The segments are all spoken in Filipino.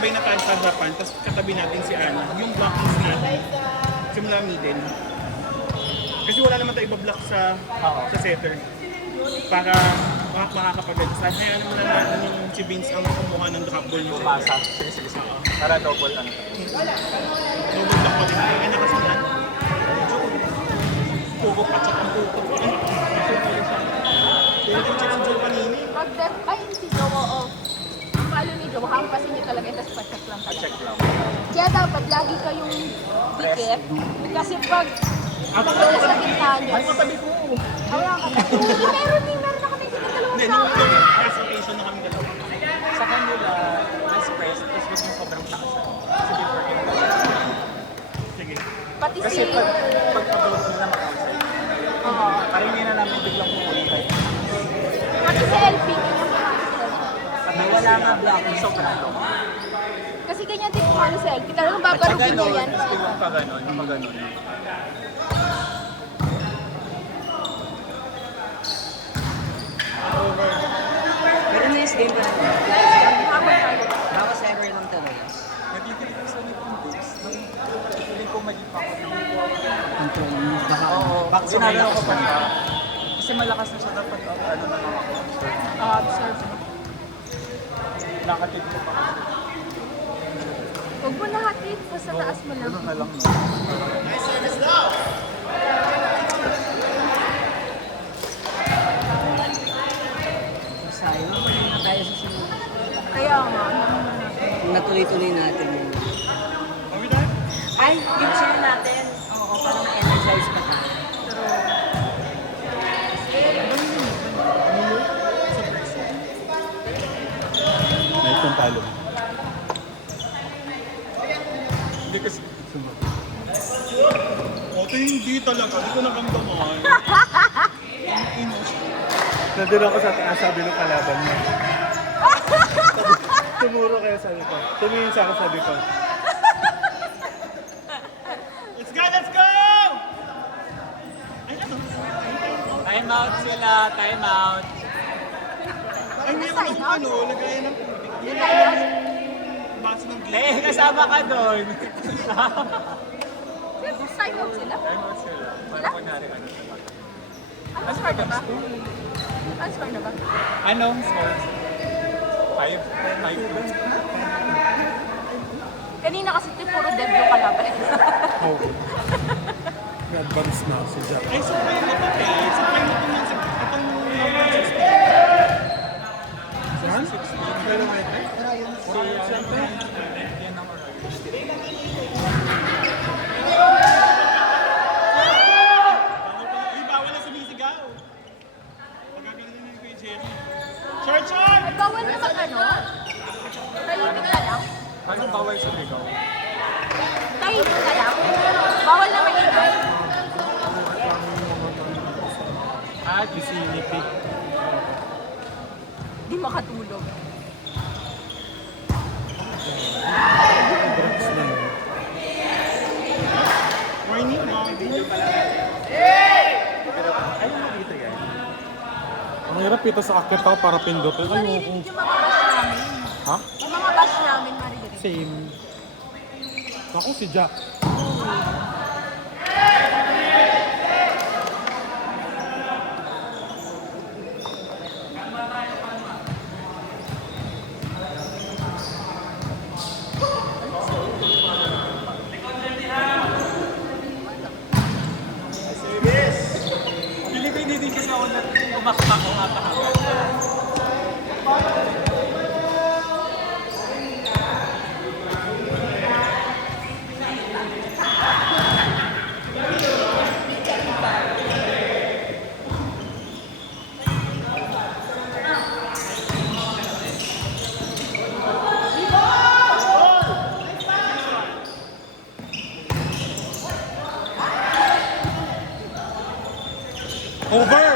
sabay na tayo sa harapan, tapos katabi natin si Ana. Yung blockings natin, simula middle. Kasi wala naman tayo ibablock sa setter. Para makakapag-adjust. Kaya ano muna natin yung si Vince ang kumuha ng drop ball niya. Pumasa. Sige. Para double ano. Double block pa din. Kaya nakasundan. Pugok at saka ang pugok. Pinag-check si Joe kanini. Ay, si Joe, oo. Ang palo ni Joe, hampasin niyo talaga, tapos pa-check lang talaga. Check lang. Kaya dapat lagi kayong dikit. Kasi pag pagpunta sa tindahan niyo, Ay, matabi ko. wala ka na. Meron na kami sige dalawang Hindi, tao. nung presentation na kami dalawa. Sa kanila, mas press, tapos huwag yung sobrang taas. Kasi before yun. Sige. Pati Kasi si... pag upload nila mag-outside, Oo. parang hindi na namin biglang pumunta. Pati si LP, ganyan po kami sila. Sabi, wala nga blocking, sobrang long. Kasi ganyan din po kami si LP. Talagang At saka babarugin niya yan. gusto yung pa ganun. Pero nice game pa rin. Bawas ever lang talaga. Nagtitigil sa nitong days, hindi ko mag-ipakot ng Control mo. Baka back to ginagawa ko pa siya. Kasi malakas na siya dapat ano na lang ako observe. Observe. Nakatig ko pa kasi. Huwag mo nahatid, basta taas mo lang. Ganun na lang no. sayang. Pwede na tayo sa sunod. Kaya nga. Kung natuloy-tuloy natin yun. Are we done? Ay, yung sila natin. Oo, parang ma-energize pa tayo. May puntalo. Hindi kasi Oto hindi talaga. Hindi ko nakamdaman. Ang inos. Nandun ako sa taas, sabi ng kalaban mo. Tumuro kayo sa likod. Tumingin sa akin, sabi ko. Let's go! Let's go! Ay, ano? time out sila, time out. Ay, may Sign ano, out? ano, lagayan ng tubig. Yun lang yung base ng Eh, kasama ka doon. Siyempre, sign out sila. Time out sila. Parang kunyari ano sila. Ano score na ba? Ano score na ba? Anong score? 5-2. Kanina kasi puro dead yung kalaban. Oh. May advance na si Jack. Ay, supply mo ito eh. Supply mo itong itong number 16. Saan? Pero may Uy, bawal na sumisigaw. Pagkagaling na kay Jerry. Short, short! At bawal na ano? Tahimik ka lang? Anong bawal sa ligaw? Tahimik ka lang? Bawal na maingay? vicinity. Di makatulog. Drugs na yun. Warning, mga video pala. Ang hirap ito sa akit ako para pindutin. Ano Maririnig kung... yung mga bash namin. Ha? Yung mga bash namin maririnig. Same. Ako si Jack. Pilipin din kasi ako na umakpak o atahawag. Over!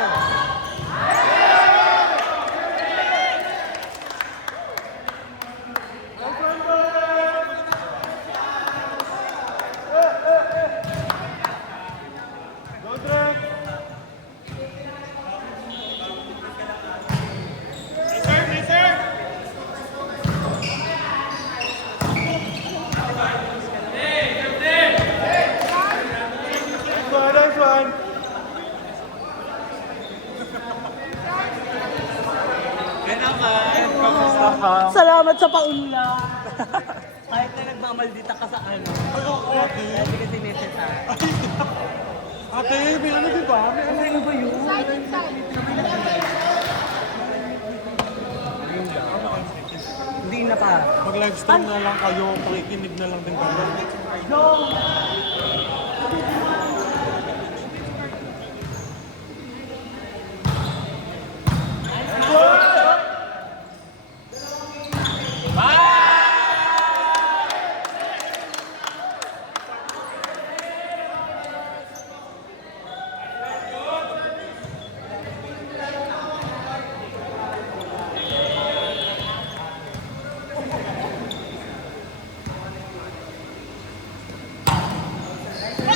Salamat sa paunla. Kahit na nagmamaldita ka sa ano. Kasi kasi necessary. Ate, may ano diba? May ano ba yun? Side and side. Hindi na pa. Mag-live stream na lang kayo, pakikinig na lang din kayo.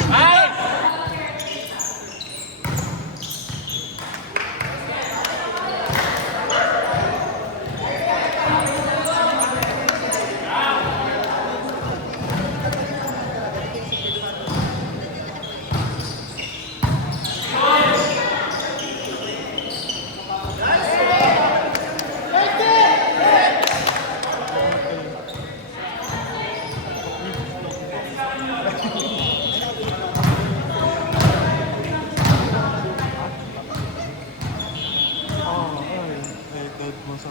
Ay, dead mo sa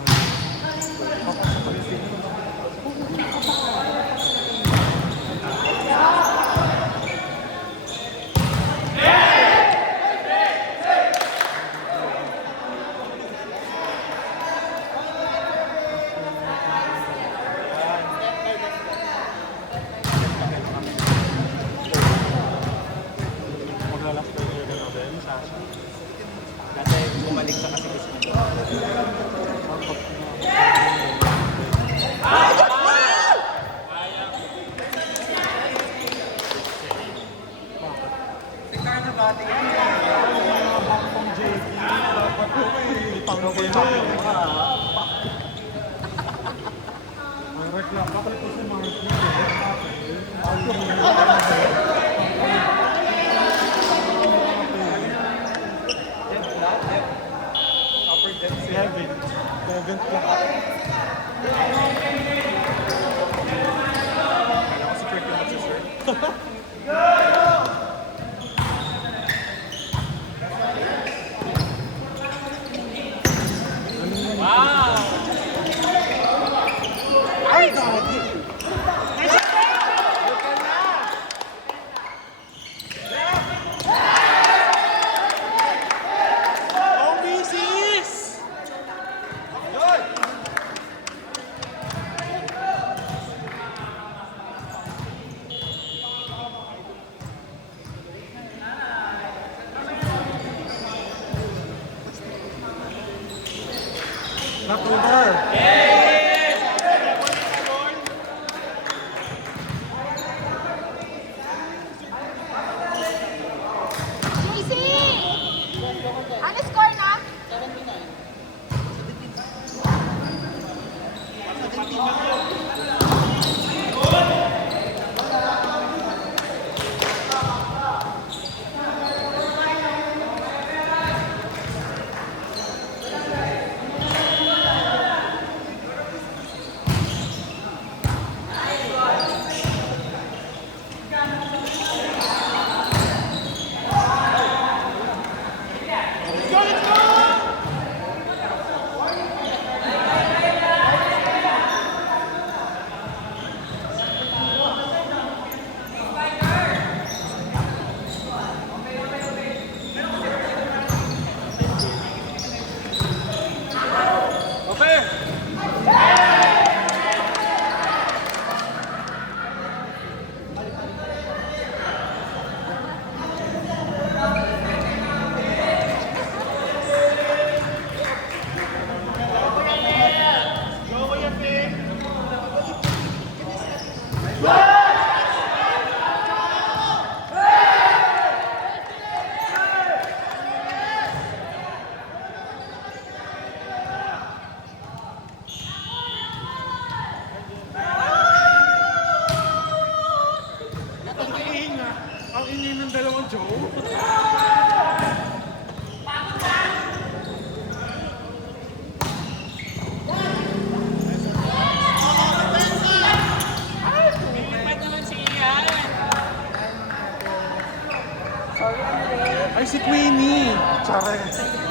maglalak tayo na natin, Sasha. Kasi bumalik sa kasi gusto niya. Ang reklam, kapalit ko si Marky. Upper depth siya. Kevin. Kevin Clark. Kala ko si Kurt yung magsisir. Ay, gagi! Oh, misis! October! JC! Ano score na? Ang ingay ng dalawang Joe. Ay, si Queenie! Charay!